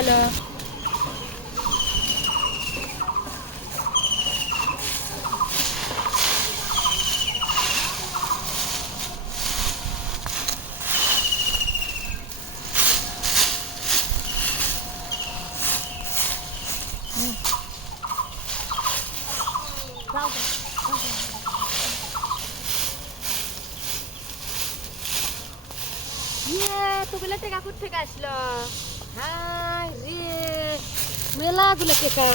এলো। তোগুলো টাকা কোথা থেকে আসলো? হাই রে, মেলাগুলো টাকা।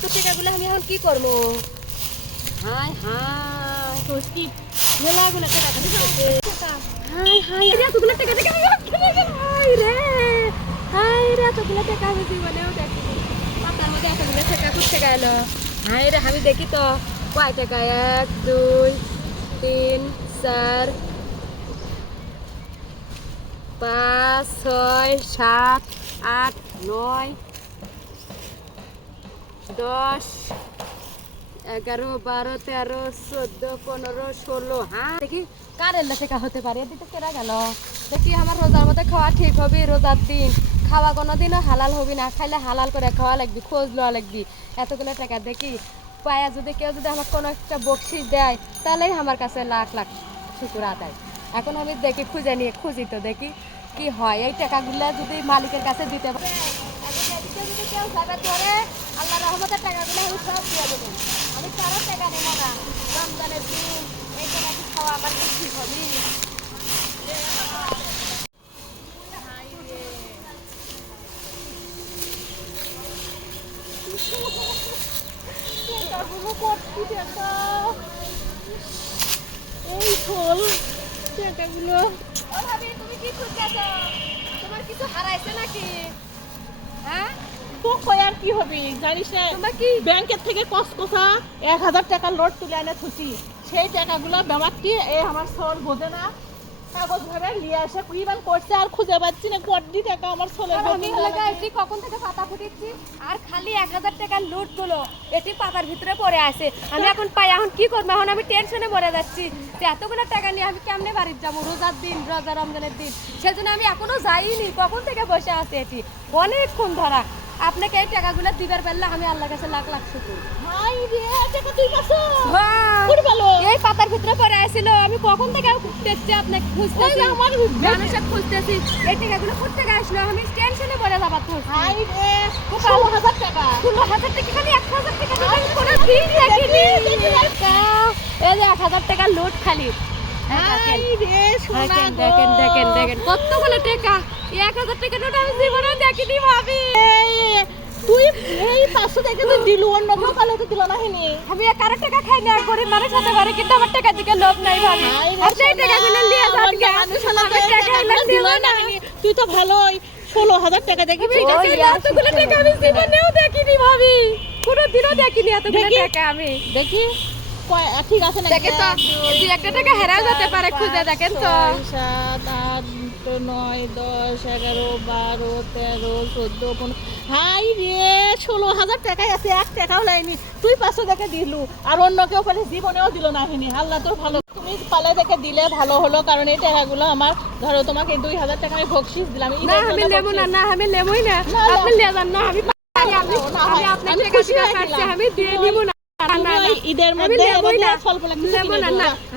তো টাকাগুলো আমি এখন কি করবো? হাই হাই মেলাগুলো টাকা হাই হাই রে, তোগুলো টাকা টাকা হাই রে, হাই রে, তোগুলো টাকা আমি জীবনেও দেখিনি। পাতার মধ্যে এতগুলো টাকা কোথা থেকে এলো? হাই রে, আমি দেখি তো কয় টাকা। 1 2 3 4 5 6 7 8 9 10 11 12 13 14 15 16। হ্যাঁ দেখি কার টাকা হতে পারে। এদিকে কেরা গেল দেখি। আমার রোজার মধ্যে খাওয়া ঠিক হবে। রোজার দিন খাওয়া কোনোদিনও হালাল হবি না। খাইলে হালাল করে খাওয়া লাগবি, খোঁজ লওয়া লাগবি। এতগুলো টাকা দেখি পায়া যদি কেউ যদি আমার কোনো একটা বকশিস দেয় তাহলেই আমার কাছে লাখ লাখ শুকুর আদায়। এখন আমি দেখি খুঁজি তো দেখি কি হয়। এই টাকাগুলো যদি মালিকের কাছে দিতে পারে, যদি কেউ যাবে ধরে আল্লাহ রহমতের টাকাগুলো আমি সব দিয়ে দেবো। আমি কারো টাকা নেবো না। রমজানের দিন এই টাকা কি খাওয়া আমার কি ঠিক হবে? এই ফল টাকাগুলো। তুমি কি খুঁজতেছো? তোমার কিছু হারাইছে নাকি? হ্যাঁ তো কই আর কি হবে জানিস না, তোমার কি ব্যাংকের থেকে কসকসা 1000 টাকার নোট তুলে এনে থুছি। সেই টাকাগুলো ব্যাপারটি এই আমার সোল বোঝে না, কাগজ ভরে নিয়ে আসে কুইবান করছে আর খুঁজে পাচ্ছি না কোটি টাকা আমার সোলের। আমি লাগাইছি কখন থেকে পাতা ফুটিছি আর খালি 1000 টাকার লুট গুলো এটি পাতার ভিতরে পড়ে আছে। আমি এখন পাই, এখন কি করবো? এখন আমি টেনশনে মরে যাচ্ছি যে এতগুলো টাকা নিয়ে আমি কেমনে বাড়ির যাবো রোজার দিন, রোজা রমজানের দিন। সেজন্য আমি এখনো যাইনি, কখন থেকে বসে আছে এটি অনেকক্ষণ ধরা। আপনাকে এই টাকাগুলো দিবার পারলে আমি আল্লাহর কাছে লাখ লাখ শুকর। হাই রে, টাকা তুই পাছো? হ্যাঁ, কোন ভালো এই পাতার ভিতরে পড়ে আছিল। আমি কখন থেকে খুঁজতেছি, আপনাকে খুঁজতেছি, আমার মানুষের খুঁজতেছি। এই টাকাগুলো কোথা থেকে আসলো? আমি টেনশনে পড়ে যাবার ধরছি। হাই রে, 16,000 টাকা। 16,000 টাকা খালি 1000 টাকা দিবেন কোনো দিন দেখিনি। এই যে 1000 টাকা লুট খালি। হাই রে, দেখেন দেখেন দেখেন দেখেন কতগুলো টাকা। 1000 টাকা নোট আমি জীবনে দেখিনি ভাবি। তুই এই 500 টাকা তো দিলু, অন্য কেউ কালে তো দিল না হিনি। আমি কারো টাকা খাই না, গরিব মানুষ হতে পারে কিন্তু আমার টাকা দিকে লোভ নাই ভাবি। আপনি এই টাকাগুলো নিয়ে যান গে। আমার টাকাগুলো দিল না। তুই তো ভালোই 16,000 টাকা দেখি। ঠিক আছে, এতগুলো টাকা আমি জীবনেও দেখিনি ভাবি, কোনোদিনও দেখিনি এতগুলো টাকা আমি। দেখি ঠিক আছে না? দেখেন তো দুই একটা টাকা হেরা যেতে পারে, খুঁজে দেখেন তো। 7 8 9 10 11 12 13 14 15। হাই রে, 16,000 টাকাই আছে, 1 টাকাও লাইনি। তুই 500 টাকা দিলু আর অন্য কেউ পালে জীবনেও দিল না হিনি। আল্লাহ তোর ভালো, তুমি পালে দেখে দিলে ভালো হলো। কারণ এই টাকাগুলো আমার, ধরো তোমাকে 2000 টাকা আমি বকশিস দিলাম। না আমি নেবো না, না আমি নেবই না। আপনি নিয়ে যান না, আমি আপনার টাকা দিতে পারছি, আমি দিয়ে নিব না। ঈদের মধ্যে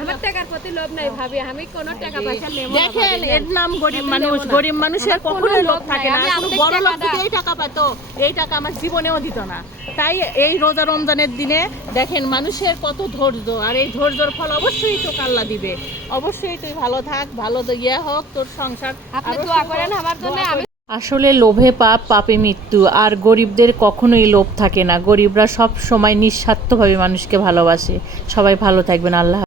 আমার টাকার প্রতি লোভ নাই ভাবি, আমি কোন টাকা পয়সা নেব না। দেখেন এর নাম গরিব মানুষ, গরিব মানুষের কখনোই লোভ থাকে না। বড় লোক যদি এই টাকা পেতো, এই টাকা আমার জীবনেও দিত না। তাই এই রোজা রমজানের দিনে দেখেন মানুষের কত ধৈর্য, আর এই ধৈর্যের ফল অবশ্যই তোকে আল্লাহ দিবে। অবশ্যই তুই ভালো থাক, ভালো ইয়ে হোক তোর সংসার। আপনি দোয়া করেন আমার জন্য। আমি আসলে লোভে পাপ, পাপে মৃত্যু। আর গরিবদের কখনোই লোভ থাকে না। গরিবরা সব সময় নিঃস্বার্থভাবে মানুষকে ভালোবাসে। সবাই ভালো থাকবেন। আল্লাহ।